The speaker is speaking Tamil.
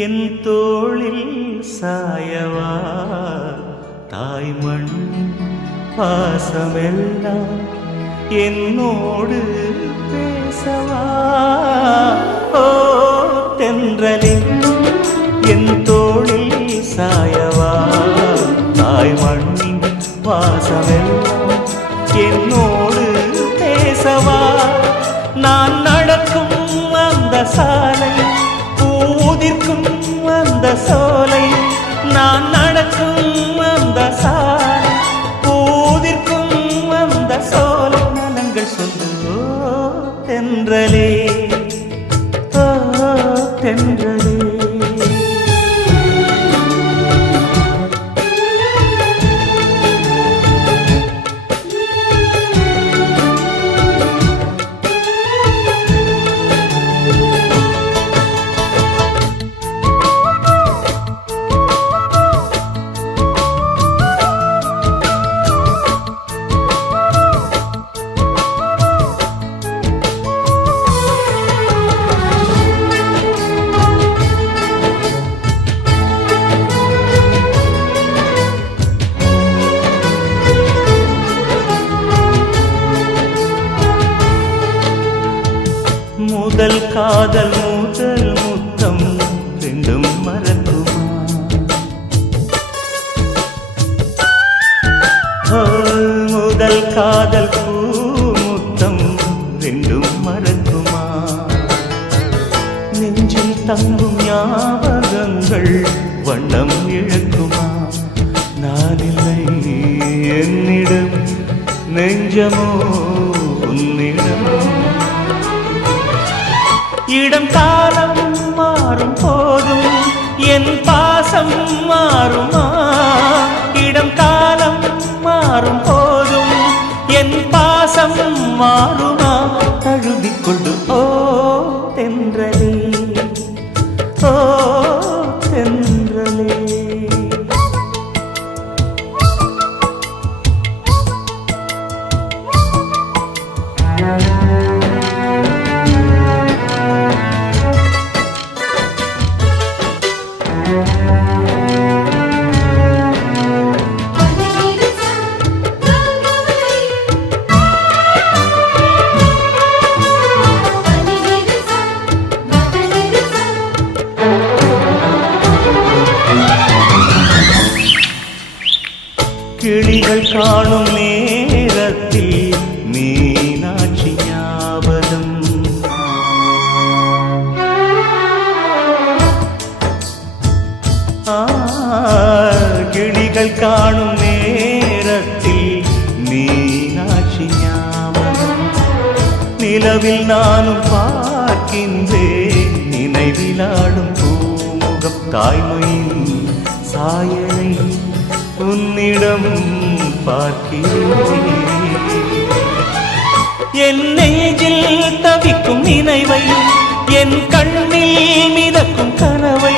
என் தோளில் சாயவா தாய்மண் பாசமெல்லாம் என்னோடு பேசவா ஓ தென்றலே என் தோளில் சாயவா தாய்மண்ணின் பாசமெல்லாம் என்னோடு பேசவா நான் நடக்கும் அந்த சாலை பூதிர்க்கும் அந்த சோலை நான் நடக்கும் அந்த சாலை பூதிர்க்கும் அந்த சோலை நலங்கள் சொல்லு தென்றலே தென்றலே முதல் காதல் முதல் முத்தம் ரெண்டும் மறக்குமா முதல் காதல் முத்தம் ரெண்டும் மறக்குமா நெஞ்சில் தங்கும் ஞாபகங்கள் வண்ணம் இழக்குமா நான் இல்லை என்னிடம் நெஞ்சமோ உன்னிடம் இடம் காலம் மாறும் போதும் என் பாசம் மாறுமா இடம் காலம் மாறும் போதும் என் பாசம் மாறுமா தழுவிக்கொண்டு ஓ தென்றலே ஓ தென்றலே கிளிகள் காணும் நேரத்தில் மீனாட்சி ஞாபகம் கிளிகள் காணும் நேரத்தில் மீனாட்சி ஞாபகம் நிலவில் நானும் பார்க்கின்றேன் நினைவிலாடும் பூமுகம் தாய்மையின் சாயலை உன்னிடம் பார்க்கிறேன் என் நெஞ்சில் தவிக்கும் நினைவை என் கண்ணில் மிதக்கும் கனவை